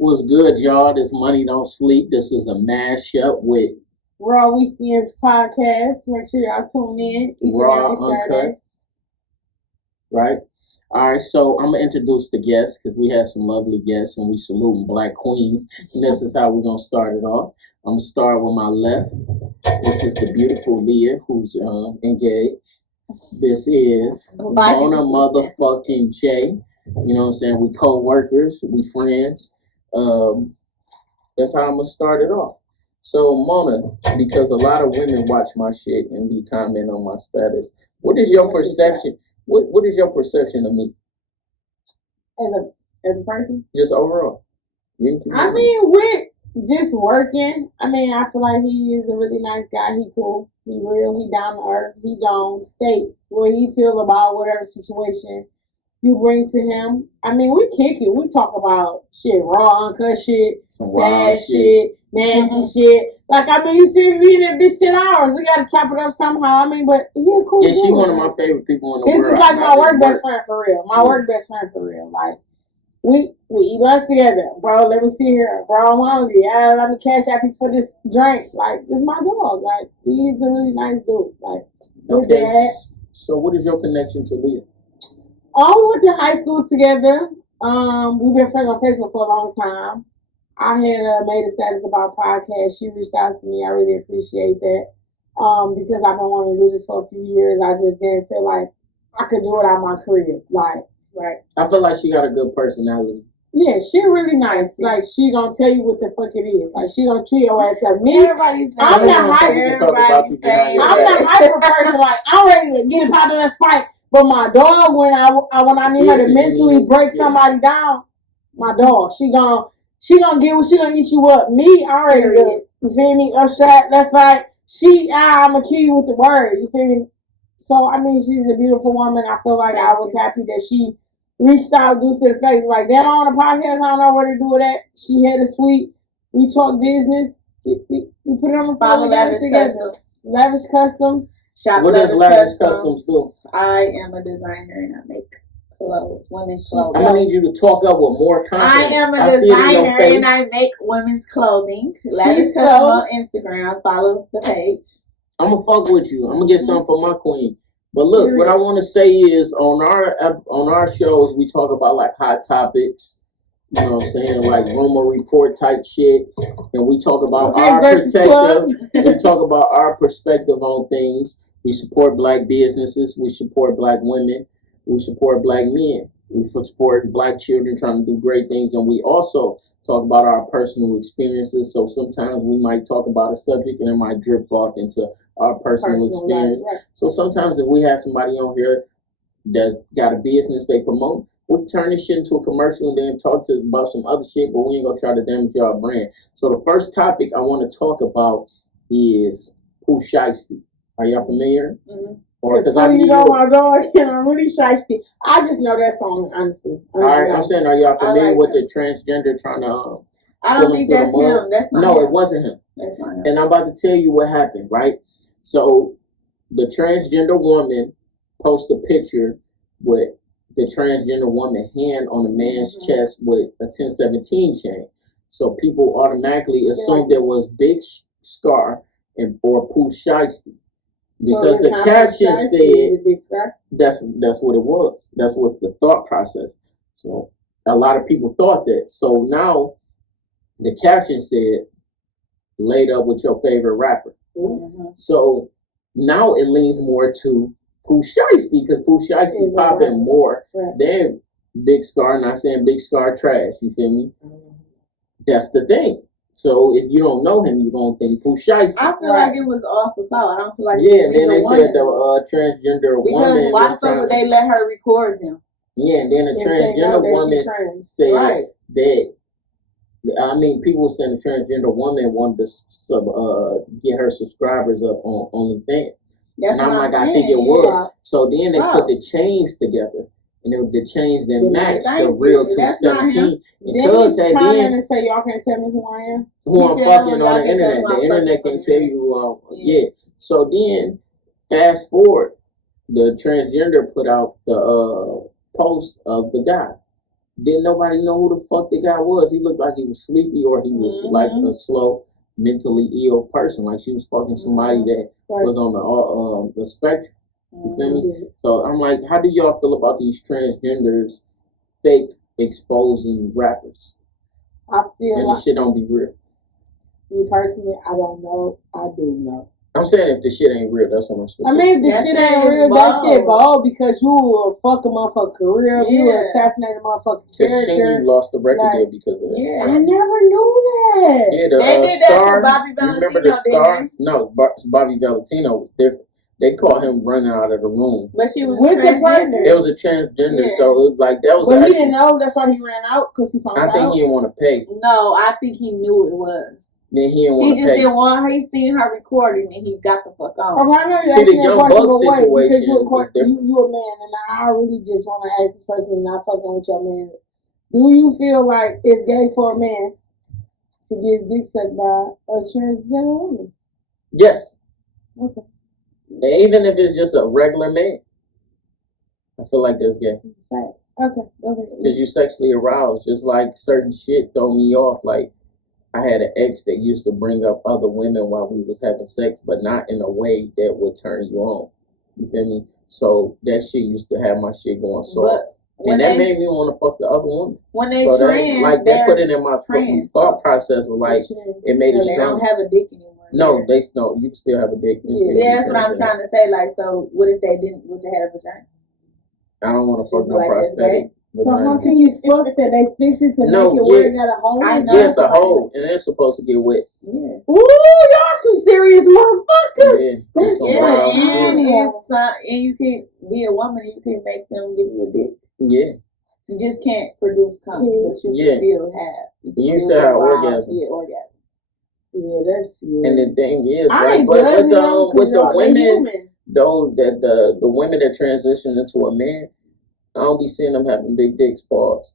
What's good, y'all? This Money Don't Sleep. This is a mashup with Raw Weekends podcast. Make sure y'all tune in each Raw and every Saturday. Uncut. Right? All right, so I'm going to introduce the guests because we have some lovely guests and we saluting Black Queens. And this is how we're going to start it off. I'm going to start with my left. This is the beautiful Leah who's engaged. This is Bona motherfucking J. You know what I'm saying? We co-workers. We friends. That's how I'm going to start it off. So, Mona, because a lot of women watch my shit and be commenting on my status, what is your perception? What is your perception of me? As a person? Just overall. I mean, we're just working. I mean, I feel like he is a really nice guy. He cool. He real. He down to earth. He gon' state what he feel about whatever situation you bring to him. I mean, we kick it. We talk about shit, raw, uncut shit, sad shit, nasty shit. Like, I mean, you feel me? In that bitch 10 hours. We gotta chop it up somehow. I mean, but he a cool dude. Yeah, she one of my favorite people in the world. This is like my work best friend for real. My work best friend for real. Like, we eat lunch together. Bro, let me see here. Bro, I'm hungry. Let me cash out you for this drink. Like, this is my dog. Like, he's a really nice dude. Like, good dad. So what is your connection to Leah? We went to high school together. We've been friends on Facebook for a long time. I had made a status about podcast. She reached out to me. I really appreciate that. Because I've been wanting to do this for a few years. I just didn't feel like I could do it out of my career. Like, right. I feel like she got a good personality. Yeah, she really nice. Like, she gonna tell you what the fuck it is. Like, she gonna treat your ass up. Me, I'm not hyper. I'm not hyper person. Like, I'm ready to get it poppin', let's fight. But my dog, when I need her to mentally break somebody down, my dog, she gonna get what she gonna eat you up. Me, I already did. You feel me? Upset, that's right. I'm gonna kill you with the word. You feel me? So I mean, she's a beautiful woman. I feel like I was happy that she reached out due to the fact like that on the podcast. I don't know where to do it at. She had a suite. We talk business. We put it on the phone. We got it together. Lavish Customs. Shop what does Lavish Customs do? I am a designer and I make clothes, women's clothes. I'm gonna need you to talk up with more confidence. I am a designer and I make women's clothing. Lavish Customs on Instagram. Follow the page. I'm gonna fuck with you. I'm gonna get something for my queen. But look, what I want to say is on our shows we talk about like hot topics. You know what I'm saying? Like rumor report type shit. And we talk about our perspective. We talk about our perspective on things. We support Black businesses. We support Black women. We support Black men. We support Black children trying to do great things. And we also talk about our personal experiences. So sometimes we might talk about a subject and it might drift off into our personal experience. Life, right. So sometimes if we have somebody on here that's got a business they promote, we'll turn this shit into a commercial and then talk about some other shit, but we ain't gonna try to damage our brand. So the first topic I want to talk about is Pooh Shiesty. Are y'all familiar? Mm-hmm. Because you know my dog and I'm really shiesty. I just know that song, honestly. Alright, I'm saying, are y'all familiar with the transgender trying to I don't think that's him. That's not him. No, it wasn't him. That's not him. And I'm about to tell you what happened, right? So the transgender woman posts a picture with the transgender woman hand on a man's chest with a 1017 chain. So people automatically assumed it was Big Scar or Pooh Shiesty. Because the caption said that's what it was. That's what's the thought process. So a lot of people thought that. So now the caption said, laid up with your favorite rapper. Mm-hmm. So now it leans more to Pooh Shiesty because Pooh Shiesty popping more than Big Scar. Not saying Big Scar trash. You feel me? Mm-hmm. That's the thing. So if you don't know him, you're gonna think Pooh Shiesty. I feel like it was off the cloud. I don't feel like and then they said the transgender woman. Because why the fuck would they let her record him? Yeah, and then the transgender woman said that. I mean, people were saying the transgender woman wanted to get her subscribers up on OnlyFans. That's and I'm like, I think it was. So then they put the chains together. And the chains that match the real 217. Because then and say, y'all can't tell me who I am. Who I'm fucking on the internet. The internet can't tell you who I'm. So then, fast forward, the transgender put out the post of the guy. Didn't nobody know who the fuck the guy was. He looked like he was sleepy or he was like a slow, mentally ill person. Like she was fucking somebody that was on the spectrum. You feel me? So I'm like, how do y'all feel about these transgenders fake exposing rappers? I feel and like the shit don't be real. Me personally, I don't know. I do know. I'm saying if the shit ain't real, that's what I'm supposed to say. I mean, if the shit ain't real, that shit bold because you will fuck a motherfucker career. You will assassinate a motherfucking character. Shingy lost the record deal because of that. Yeah, I never knew that. Yeah, they did Star, that to Bobby Valentino. Remember the Star? No, Bobby Valentino was different. They caught him running out of the room. But she was with the partner. It was a transgender, so it was like that was. But he didn't know. That's why he ran out because he found out. I think he didn't want to pay. No, I think he knew it was. Then he didn't want to pay. He just didn't want her. He seen her recording and he got the fuck on. I know you're asking a questionable way because you a man, and I really just want to ask this person and not fucking with your man. Do you feel like it's gay for a man to get his dick sucked by a transgender woman? Yes. Okay. Even if it's just a regular man, I feel like that's gay. Right. Okay. Because you sexually aroused, just like certain shit throw me off. Like I had an ex that used to bring up other women while we was having sex, but not in a way that would turn you on. You feel me? So that shit used to have my shit going soft. And that made me want to fuck the other woman. When they trans, that put it in my thought process of like, it made it strong. They don't have a dick anymore. No, you can still have a dick. Yeah, that's what I'm trying to say. Like, so what if they didn't? Would they had a vagina? I don't want to fuck no prosthetic. So how can you fuck that? They fix it to make it where it got a hole? Yeah, it's a hole, and they're supposed to get wet. Yeah. Ooh, y'all some serious motherfuckers. And you can be a woman and you can make them give you a dick. Yeah. You just can't produce cum, but you can still have. You still have orgasm. Yeah, orgasm. Yeah, that's And the thing is, with the women, the women that transition into a man, I don't be seeing them having big dicks. Pause.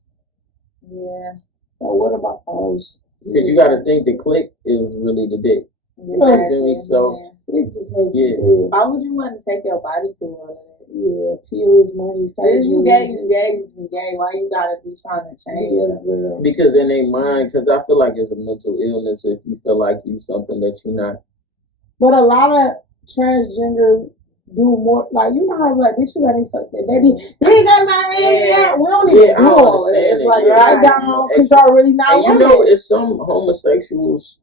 Yeah. So what about those? Because you got to think the click is really the dick. Yeah. So it just makes why would you want to take your body through all that? Yeah, pills, money, surgery. You gay. Why you gotta be trying to change? Because in their mind, because I feel like it's a mental illness if you feel like you something that you're not. But a lot of transgender do more, like, you know how, like, bitch, you ready to fuck that baby? We don't even do all that. It's like, right down, because y'all really not women. You know, it's some homosexuals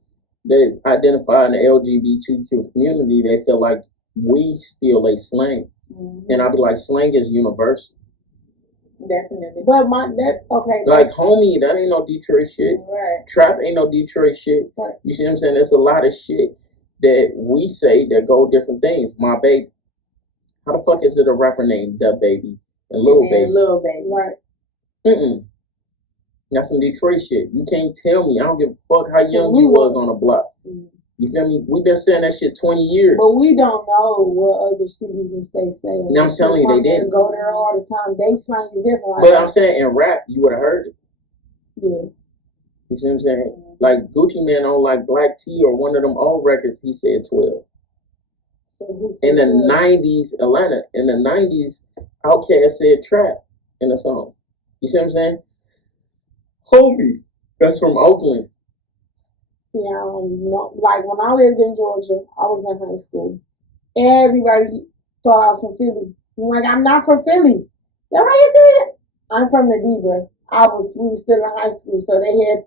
that identify in the LGBTQ community, they feel like we steal a slang. And I'll be like, slang is universal. Definitely. But like, homie, that ain't no Detroit shit. Right. Trap ain't no Detroit shit. Right. You see what I'm saying? There's a lot of shit that we say that go different things. My baby. How the fuck is it a rapper named Da Baby and Lil Baby? Lil Baby. Right. That's some Detroit shit. You can't tell me. I don't give a fuck how young you was on the block. You feel me? We've been saying that shit 20 years. But we don't know what other cities and states say. Now I'm telling you, they didn't. Go there all the time. They slang is different. But I'm saying in rap, you would have heard it. Yeah. You see what I'm saying? Like Gucci Man on like Black Tea or one of them old records, he said 12. So who said in the 12? 90s, Atlanta, in the 90s, Outkast said trap in a song. You see what I'm saying? Homie, that's from Oakland. See, I don't know. Like, when I lived in Georgia, I was in high school. Everybody thought I was from Philly. I'm like, I'm not from Philly. They're like, it's it. I'm from the D-Bur. We were still in high school, so they had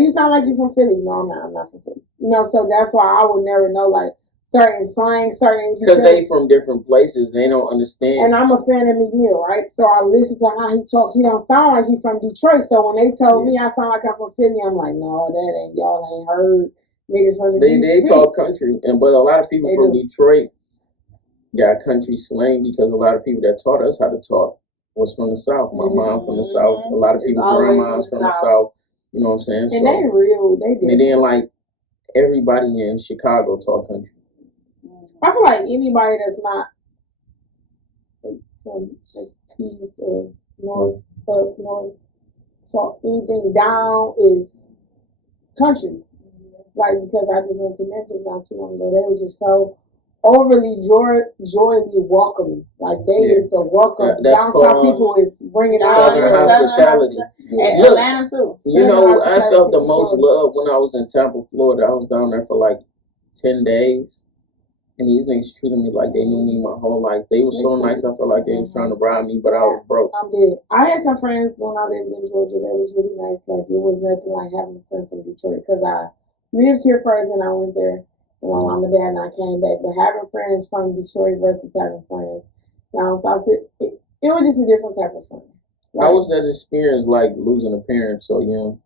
you sound like you're from Philly. No, I'm not from Philly. You know, so that's why I would never know, like, certain slang, because they from different places, they don't understand. And I'm a fan of McNeil, right? So I listen to how he talk. He don't sound like he from Detroit. So when they told me I sound like I'm from Philly, I'm like, no, y'all ain't heard niggas from the They talk country, but a lot of people from Detroit got country slang because a lot of people that taught us how to talk was from the South. My mom from the South. A lot of people, grandmas from the South. You know what I'm saying? And they real. They did. And then like everybody in Chicago talk country. I feel like anybody that's not from East or North, up North, talk anything down is country. Like, because I just went to Memphis not too long ago. They were just so overly joyfully welcoming. Like they is the welcome. Down south people is bringing out Southern hospitality. And Atlanta too. You know, I felt the most love when I was in Tampa, Florida. I was down there for like 10 days. And these niggas treated me like they knew me my whole life. They were so nice. I felt like they was trying to bribe me, but I was broke. I'm dead. I had some friends when I lived in Georgia that was really nice. Like, it was nothing like having a friend from Detroit. Because I lived here first and I went there. And my mom and dad and I came back. But having friends from Detroit versus having friends down south, it was just a different type of fun. Like, how was that experience like losing a parent so young?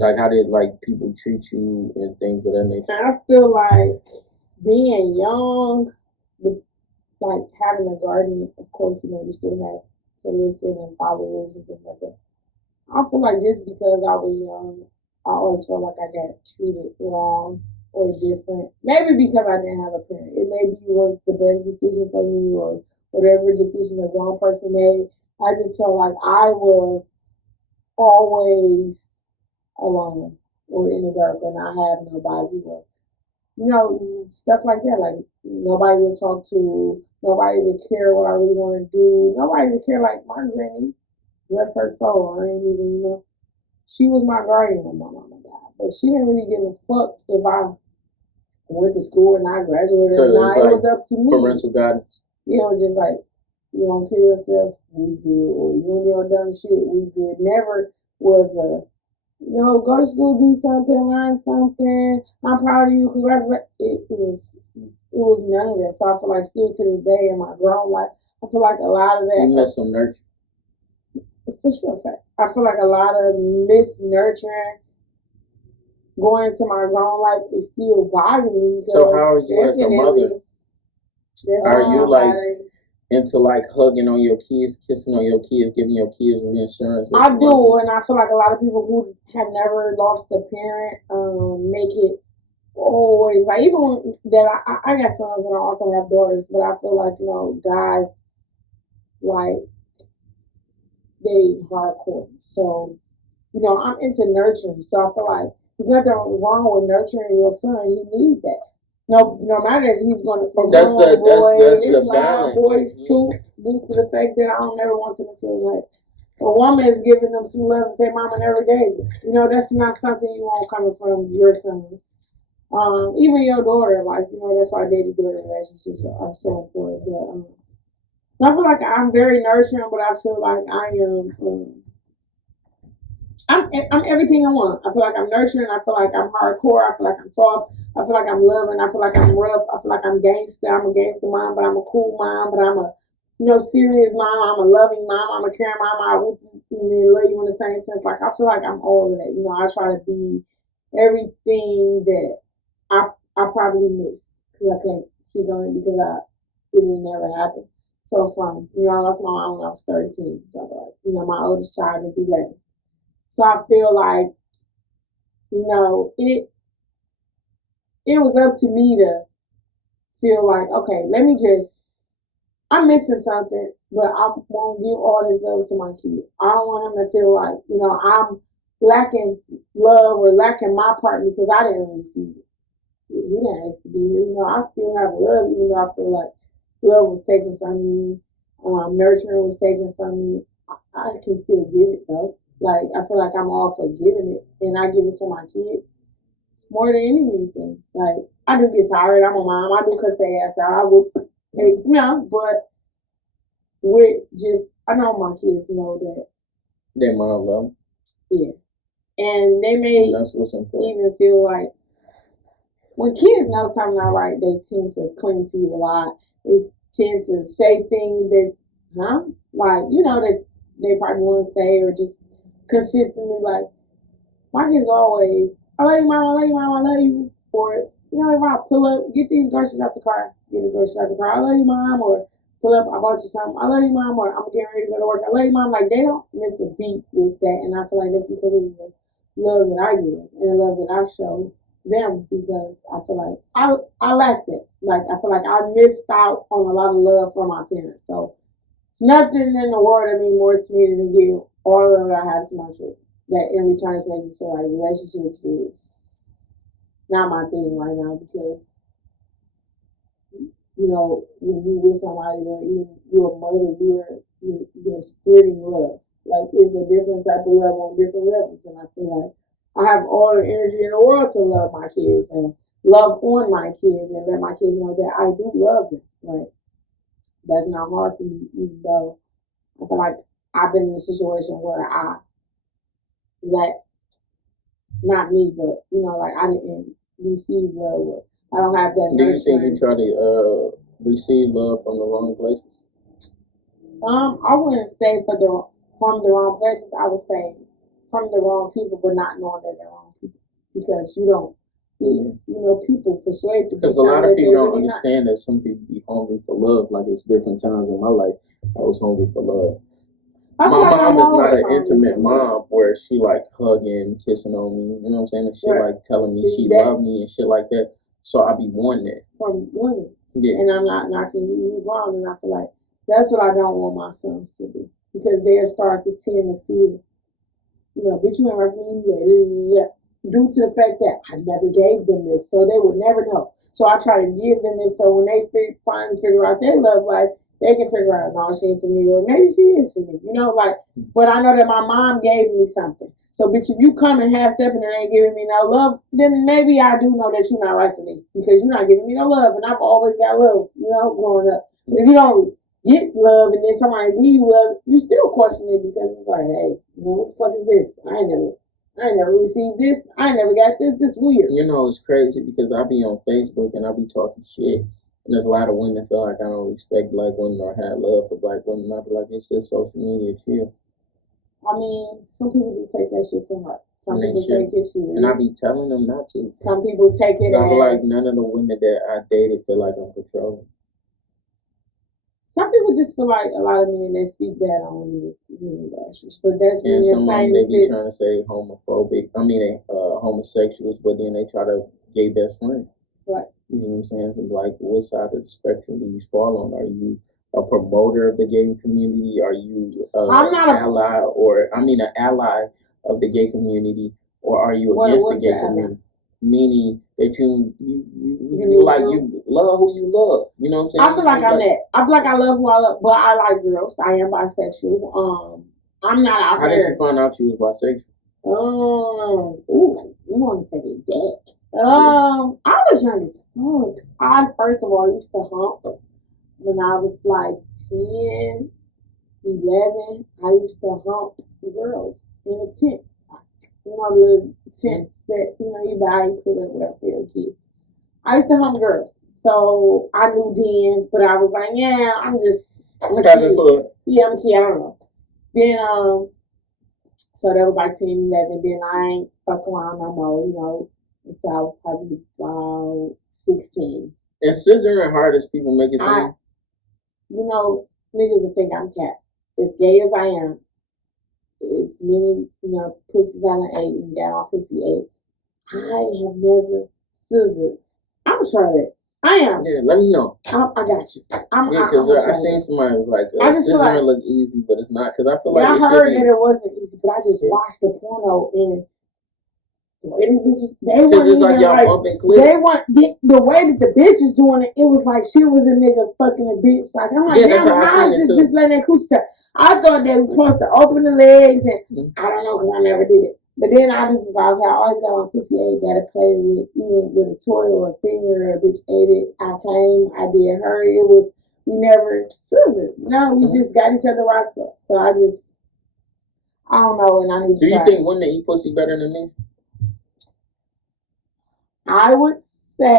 Like, how did like people treat you and things of that nature? I feel like being young, like having a guardian, of course, you know, you still have to listen and follow rules and things like that. I feel like just because I was young, I always felt like I got treated wrong or different. Maybe because I didn't have a parent. It maybe was the best decision for me or whatever decision a grown person made. I just felt like I was always alone or in the dark or not have nobody or, you know, stuff like that. Like nobody to talk to, nobody to care what I really want to do, nobody to care. Like my granny, bless her soul, I ain't even, you know, she was my guardian when my mama died, but she didn't really give a fuck if I went to school and I graduated or not. It was up to me. Parental guidance. You know, just like, you don't kill yourself, we good, or you don't do no dumb shit, we good. Never was a, you know, go to school, be something, learn something. I'm proud of you. Congratulations. It was none of that. So I feel like still to this day in my grown life, I feel like a lot of that. You missed some nurture. For sure, fact. I feel like a lot of nurturing going into my grown life is still bothering me. So how are you as a mother? Are you like into like hugging on your kids, kissing on your kids, giving your kids reassurance? I do, and I feel like a lot of people who have never lost a parent make it always like, even that I got sons and I also have daughters, but I feel like, you know, guys like they hardcore. So, you know, I'm into nurturing, so I feel like there's nothing wrong with nurturing your son. He needs that. No matter if he's gonna. That's the balance. Boys too, due to the fact that I don't ever want them to feel like a woman is giving them some love that their mama never gave them. You know, that's not something you want coming from your sons. Even your daughter, like, you know, that's why daddy-daughter relationships are so important. But I feel like I'm very nurturing, but I feel like I am. I'm everything I want. I feel like I'm nurturing. I feel like I'm hardcore. I feel like I'm soft. I feel like I'm loving. I feel like I'm rough. I feel like I'm gangster. I'm a gangster mom, but I'm a cool mom. But I'm a, you know, serious mom. I'm a loving mom. I'm a caring mom. I whoop you and love you in the same sense. Like, I feel like I'm all of that. You know, I try to be everything that I probably missed because I can't speak on it because it didn't never happen. So from, you know, I lost my mom when I was 13. So like, you know, my oldest child is 11. So I feel like, you know, it was up to me to feel like, okay, I'm missing something, but I won't give all this love to my kid. I don't want him to feel like, you know, I'm lacking love or lacking my part because I didn't receive it. He didn't ask to be here. You know, I still have love, even though I feel like love was taken from me, nurturing was taken from me. I can still give it though. Like, I feel like I'm all for giving it, and I give it to my kids more than anything. Like, I do get tired. I'm a mom. I do cuss their ass out. I will, you know, but with just, I know my kids know that. Their mom love them. Yeah. And they may even feel like, when kids know something not right, they tend to cling to you a lot. They tend to say things that, like, you know, that they probably wouldn't say, or just consistently, like, my kids always, I love you, mom, I love you, mom, I love you. Or, you know, if I pull up, get these groceries out the car, get the groceries out the car, I love you, mom. Or pull up, I bought you something, I love you, mom. Or I'm getting ready to go to work, I love you, mom. Like, they don't miss a beat with that. And I feel like that's because of the love that I give and the love that I show them, because I feel like I lacked it. Like, I feel like I missed out on a lot of love from my parents. So it's nothing in the world that means more to me than to give all the love that I have to my children. That in return makes me feel like relationships is not my thing right now, because you know, when you with somebody or you're a mother, you're splitting love. Like, it's a different type of love on different levels. And I feel like I have all the energy in the world to love my kids and love on my kids and let my kids know that I do love them. Like, that's not hard for me, even though I feel like I've been in a situation where I let, not me, but, you know, like, I didn't receive love. I don't have that. Do you think you try to receive love from the wrong places? I wouldn't say from the wrong places. I would say from the wrong people, but not knowing that they're wrong people, because you don't. You know, people persuade the. Because a lot of people don't understand that some people be hungry for love. Like, it's different times in my life I was hungry for love. My mom is not an intimate mom where she like hugging, kissing on me. You know what I'm saying? And she like telling me she loved me and shit like that. So I be wanting that from women. Yeah. And I'm not knocking you. You're wrong, and I feel like that's what I don't want my sons to do, because they'll start to tend to feel, you know, bitch, you ain't right for me anyway. Due to the fact that I never gave them this, so they would never know. So I try to give them this, so when they finally figure out their love life, they can figure out, no, she ain't for me, or maybe she is for me. You know, like, but I know that my mom gave me something. So, bitch, if you come and half-stepping and ain't giving me no love, then maybe I do know that you're not right for me, because you're not giving me no love, and I've always got love, you know, growing up. But if you don't get love and then somebody give you love, you still question it, because it's like, hey, you know, what the fuck is this? I ain't never received this. I ain't never got this. This weird. You know, it's crazy because I be on Facebook and I be talking shit. And there's a lot of women feel like I don't respect black women or have love for black women. I be like, it's just social media chill. I mean, some people do take that shit to heart. Some people take it serious. And I be telling them not to. Some people take it as... like, none of the women that I dated feel like I'm controlling. Some people just feel like a lot of men, they speak bad on women bashers, but that's and some of them, they be trying to say homophobic. I mean, they homosexuals, but then they try to gay best friend. Right. You know what I'm saying? So, like, what side of the spectrum do you fall on? Are you a promoter of the gay community? Are you I'm not an ally, an ally of the gay community, or are you against the gay community? Meaning that you love who you love. You know what I'm saying? I feel like I'm that. I feel like I love who I love, but I like girls. I am bisexual. I'm not out How did you find out you was bisexual? Ooh, you want to take it back? I was young as fuck. I first of all used to hump when I was like 10, 11. I used to hump girls in a tent. You know, little tents that, you know, you buy, you put up whatever for your kid. I used to hump girls. So I knew then, but I was like, yeah, I'm a kid. Yeah, I'm a kid, I don't know. Then, so that was like 10, 11. Then I ain't fuck around no more, you know, until I was probably about 16. And scissoring hard as people make it seem? You know, niggas will think I'm cat. As gay as I am, as many, you know, pussies I done ate and got my pussy ate, I have never scissored. I'm gonna try that. I am. Yeah, let me know. I got you. Because I seen somebody was like, scissoring look easy, but it's not. Because I feel like I heard that it wasn't easy, but I just watched the porno and the way these bitches, they weren't even like, the way that the bitch was doing it, it was like she was a nigga fucking a bitch. Like, I'm like, damn, how is this bitch letting that coochie tell? I thought they were supposed to open the legs, and I don't know, because I never did it. But then I just was like, okay, I always got my pussy ate, gotta play with, even with a toy or a finger, a bitch ate it. I came, I did her. It was, we never scissored. No, we just got each other rocks off. So I don't know, and I need to try. Do you think women eat pussy better than men? I would say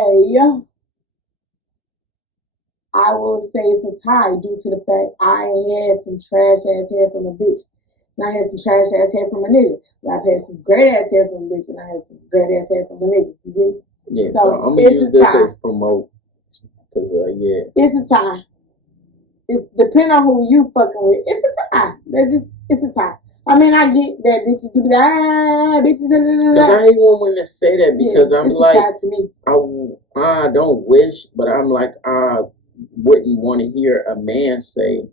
it's a tie due to the fact I had some trash ass hair from a bitch. And I had some trash ass hair from a nigga. But I've had some great ass hair from a bitch, and I had some great ass hair from a nigga. You get me? Yeah, so I'm going to use this as promote. Because, it's a tie. It's depending on who you fucking with. It's a tie. It's a tie. I mean, I get that bitches do that. Bitches. Because I ain't want women to say that because I'm it's like, a tie to me. I don't wish, but I'm like, I wouldn't want to hear a man say,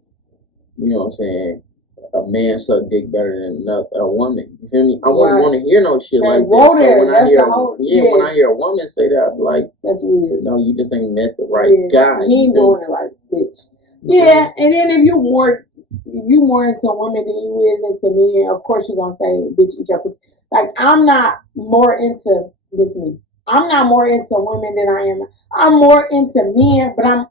you know what I'm saying, a man suck dick better than a woman. You feel me? I wouldn't want to hear no shit like that. So when when I hear a woman say that, I'm like, that's weird. No, you just ain't met the right guy. He ain't doing it right, bitch. Yeah, and then if you more into women than you is into men, of course you're gonna say, bitch, eat your pussy. Like, I'm not more into this me. I'm not more into women than I am. I'm more into men, but I'm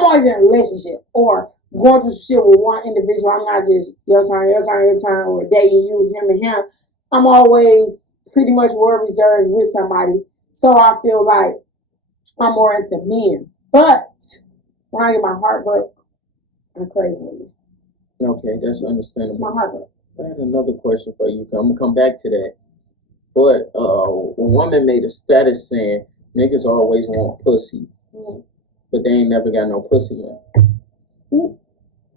always in a relationship or going through shit with one individual. I'm not just your time, or dating you, him and him. I'm always pretty much more reserved with somebody. So I feel like I'm more into men. But when I get my heart broke, I crave women. Okay, that's understandable. It's my heart broke. I had another question for you. I'm gonna come back to that. But a woman made a status saying niggas always want pussy, but they ain't never got no pussy man.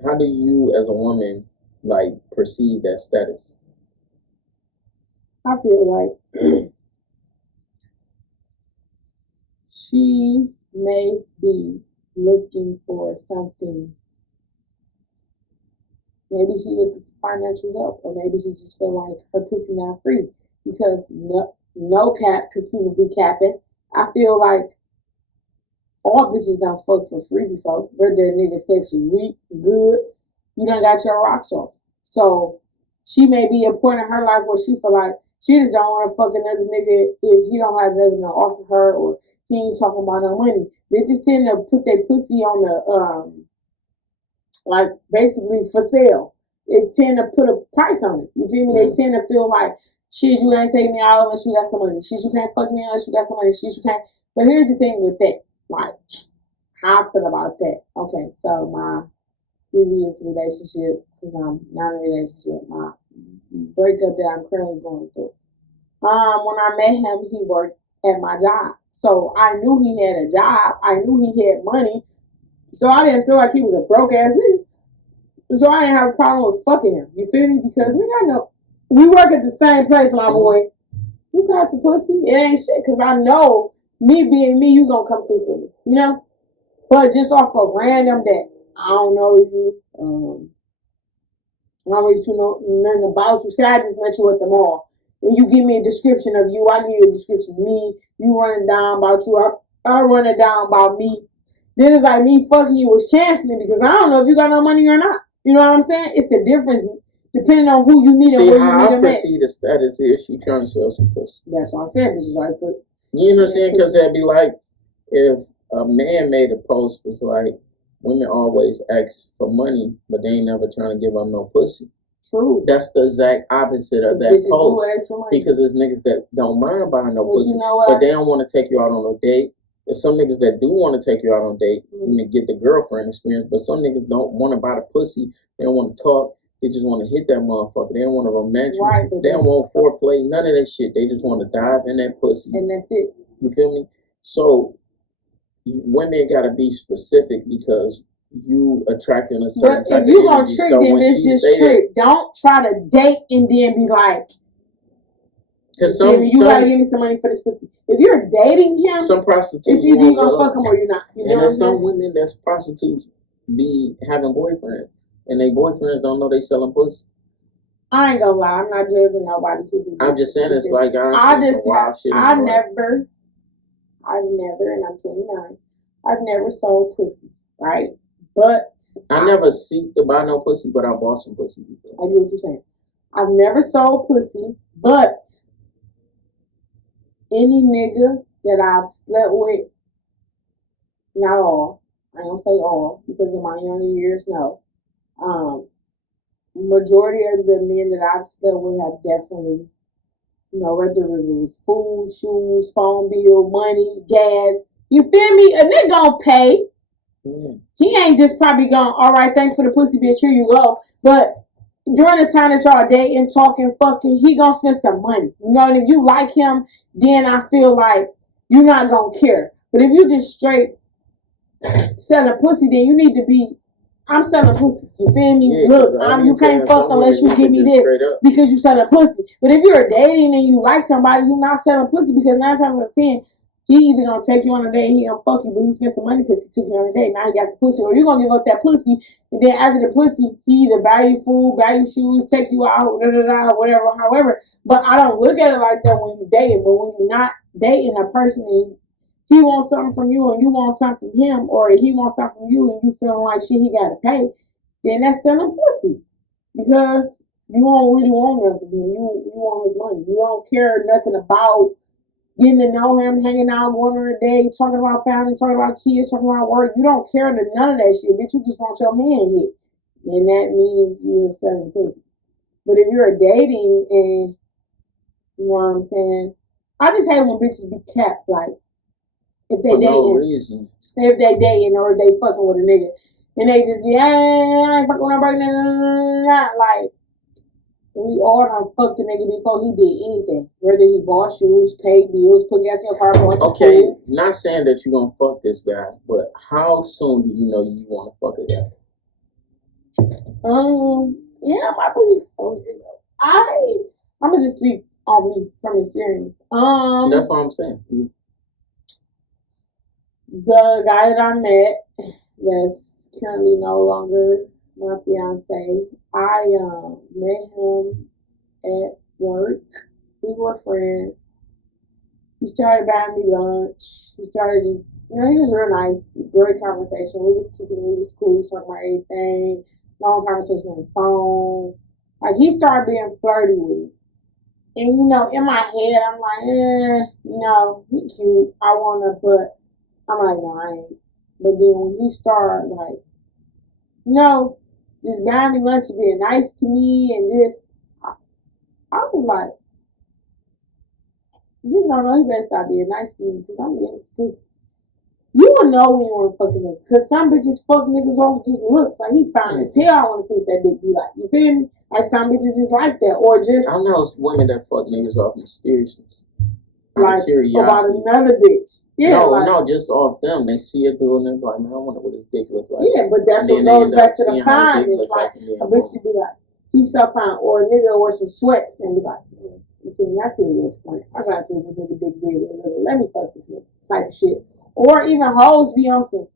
How do you, as a woman, like perceive that status? I feel like she may be looking for something. Maybe she looking for financial help, or maybe she just feel like her pussy not free. Because no cap, because people be capping. I feel like all bitches done fucked for free before. Whether their nigga sex was weak, good, you done got your rocks off. So she may be a point in her life where she feel like she just don't want to fuck another nigga if he don't have nothing to offer her, or he ain't talking about no money. Bitches tend to put their pussy on the like basically for sale. They tend to put a price on it. You feel me? They tend to feel like, shit, you ain't taking me out unless you got some money. Shit, you can't fuck me unless you got some money. Shit, you can't. But here's the thing with that. Like, how I feel about that. Okay, so my previous relationship, because I'm not in a relationship, my breakup that I'm currently going through. When I met him, he worked at my job. So I knew he had a job. I knew he had money. So I didn't feel like he was a broke ass nigga. So I didn't have a problem with fucking him. You feel me? Because nigga, I know. We work at the same place, my boy. You got some pussy? It ain't shit, because I know, me being me, you gonna come through for me. You know? But just off of random that, I don't know you, I don't really know nothing about you. Say I just met you at the mall, and you give me a description of you, I give you a description of me, you running down about you, I running down about me. Then it's like me fucking you with chancing it, because I don't know if you got no money or not. You know what I'm saying? It's the difference. Depending on who you meet and where you meet them at. I perceive the status is she trying to sell some pussy. That's what I said, bitches. Like, but you know what I'm saying? Because that'd be like if a man made a post was like, women always ask for money, but they ain't never trying to give up no pussy. True. That's the exact opposite of that post. Because there's niggas that don't mind buying no pussy, you know but they don't want to take you out on a date. There's some niggas that do want to take you out on a date and to get the girlfriend experience, but some niggas don't want to buy the pussy. They don't want to talk. They just want to hit that motherfucker. They don't want to romance you. Right, they don't want foreplay. None of that shit. They just want to dive in that pussy. And that's it. You feel me? So women got to be specific because you attracting a certain type of energy. But if you gonna trick, then it's just trick. Don't try to date and then be like, you gotta give me some money for this pussy. If you're dating him, some prostitutes, it's either you gonna fuck him or you're not. You know there's some women that's prostitutes be having boyfriends. And they boyfriends don't know they selling pussy. I ain't gonna lie, I'm not judging nobody who do that. I'm just saying it's like I've never, and I'm 29, I've never sold pussy, right? But I never seek to buy no pussy, but I bought some pussy before. I get what you're saying. I've never sold pussy, but any nigga that I've slept with, not all, I don't say all, because in my younger years, no. Majority of the men that I've slept with have definitely, whether it was food, shoes, phone bill, money, gas. You feel me? A nigga gonna pay. He ain't just probably going, all right, thanks for the pussy, bitch, here you go. But during the time that y'all dating, talking, fucking, he gonna spend some money. You know, and if you like him, then I feel like you're not gonna care. But if you just straight selling pussy, then you need to be, I'm selling pussy. You feel me? Yeah, look, you can't fuck unless you give me this because you selling pussy. But if you're dating and you like somebody, you're not selling pussy because 9 times out of 10, he either gonna take you on a date, he gonna fuck you, but he spent some money because he took you on a date. Now he got some pussy, or you gonna give up that pussy, and then after the pussy, he either buy you food, buy you shoes, take you out, whatever, however. But I don't look at it like that when you dating. But when you're not dating a person and he wants something from you and you want something from him, or he wants something from you and you feeling like shit, he gotta pay, then that's selling pussy because you don't really want nothing from him. You want his money. You don't care nothing about getting to know him, hanging out, going on a date, talking about family, talking about kids, talking about work. You don't care to none of that shit, bitch. You just want your hand hit. And that means you're selling pussy. But if you're dating and, you know what I'm saying? I just hate when bitches be capped, like, if they dating. No reason. If they dating or if they fucking with a nigga. And they just be, I ain't fucking with nobody, like, we all done fucked the nigga before he did anything. Whether he bought shoes, paid bills, put gas in your car, bought your food. Not saying that you're gonna fuck this guy, but how soon do you know you want to fuck a guy? Yeah, I believe. I'm gonna just speak on me from experience. That's what I'm saying. The guy that I met, that's currently no longer my fiance, I met him at work. We were friends. He started buying me lunch. He started just, he was real nice. Great conversation. We was kicking, we was cool, talking about everything. Long conversation on the phone. Like, he started being flirty with me. And, in my head, I'm like, no, he cute. I wanna, but I'm like, no, I ain't. But then when he started, like, just buying me lunch and being nice to me and just, I was like, you don't know, you better stop being nice to me because I'm getting pussy. You will know when you want to fuck a nigga. Because some bitches fuck niggas off just looks. Like, he fine as hell. I want to see what that dick be like. You feel me? Like, some bitches just like that. Or just... I know women that fuck niggas off mysteriously. Like, about another bitch. Yeah, no, just off them. They see it doing it, like, man, I wonder what his dick look like. Yeah, but that's what goes back to the kindness. Like, a bitch would be like, he's so fine. Or a nigga wear some sweats and be like, you feel me? I see a little point. I'm trying to see if this nigga dick big or little. Let me fuck this nigga. Type of shit. Or even hoes be on some,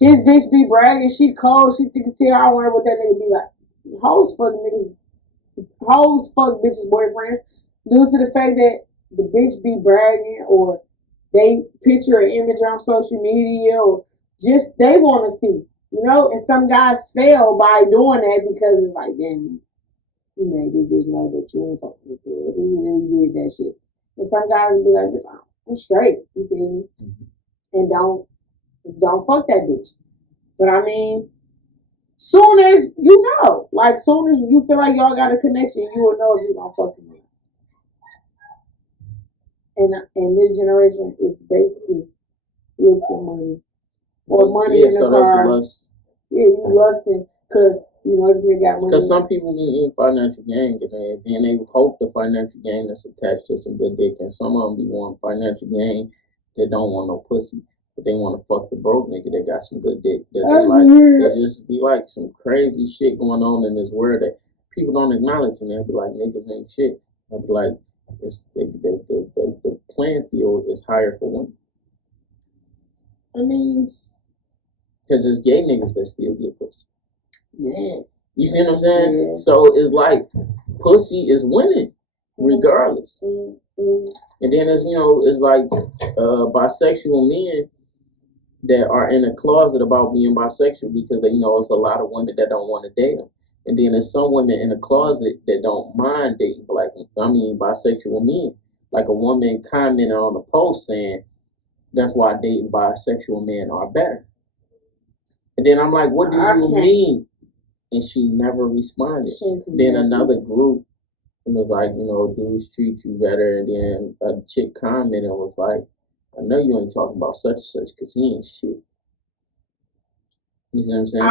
his bitch be bragging, she cold, she think it's here, I wonder what that nigga be like. Hoes fuck bitches' boyfriends due to the fact that the bitch be bragging or they picture an image on social media or just they want to see, and some guys fail by doing that because it's like, damn, you made this bitch know that you ain't fucking with her. You really did that shit. And some guys be like, bitch, I'm straight, you feel me? And don't fuck that bitch. But I mean, soon as soon as you feel like y'all got a connection, you will know if you're gonna fuck him. And this generation is basically looks and money. Or money in the car. Lust. Yeah, you lusting because this nigga got money. Because some people need financial gain, and they hope the financial gain is attached to some good dick, and some of them be wanting financial gain that don't want no pussy, but they want to fuck the broke nigga that got some good dick. They just be like some crazy shit going on in this world that people don't acknowledge, and they'll be like, niggas ain't shit. They'll be like, the playing field is higher for women. I mean, because it's gay niggas that still get pussy. Yeah. You see what I'm saying? Yeah. So it's like pussy is winning regardless. Mm-hmm. And then it's like bisexual men that are in a closet about being bisexual because they know it's a lot of women that don't want to date them. And then there's some women in the closet that don't mind dating bisexual men. Like a woman commented on the post saying, that's why dating bisexual men are better. And then I'm like, what do you mean? And she never responded. Then another group was like, dudes treat you better. And then a chick commented and was like, I know you ain't talking about such and such because he ain't shit. You know what I'm saying?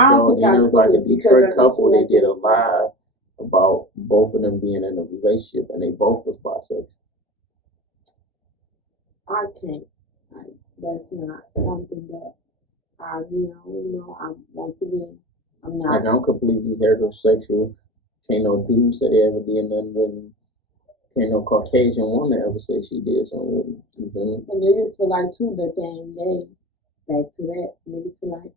It was like a Detroit couple. They did a live about both of them being in a relationship, and they both was bisexual. I can't. That's not something that I'm once again. I'm not. I'm completely heterosexual. Can't no dude say they ever did nothing with me. Can't no Caucasian woman ever say she did something with me. You feel me? And niggas feel like too that they ain't gay. Back to that. Niggas feel like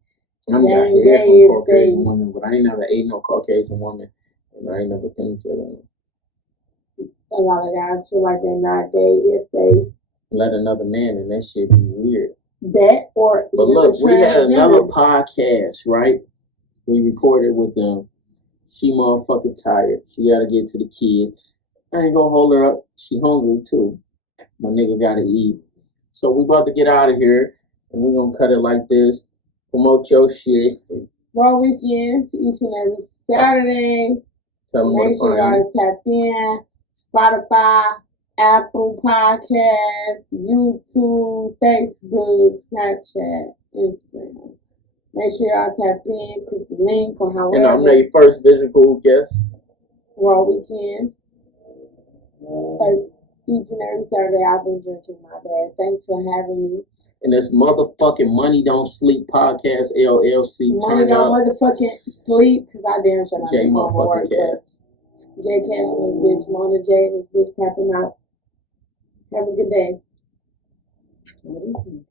I'm got hair from Caucasian women, but I ain't never ate no Caucasian woman, and I ain't never penetrated on them. A lot of guys feel like they're not gay if they let another man, and that shit be weird. That or but look, we had another podcast, right? We recorded with them. She motherfucking tired. She gotta get to the kids. I ain't gonna hold her up. She hungry too. My nigga gotta eat. So we about to get out of here, and we gonna cut it like this. Promote your shit. Raw weekends each and every Saturday. Tell them Make sure y'all tap in. Spotify, Apple Podcasts, YouTube, Facebook, Snapchat, Instagram. Make sure y'all tap in. Click the link or however. And I'm your first physical guest. Raw weekends. Each and every Saturday, I've been drinking my bad. Thanks for having me. And this motherfucking Money Don't Sleep podcast, LLC. Money Don't motherfucking sleep, because I damn sure not be home work. Jay Cash and this bitch, Mona J and this bitch tapping out. Have a good day. What is this?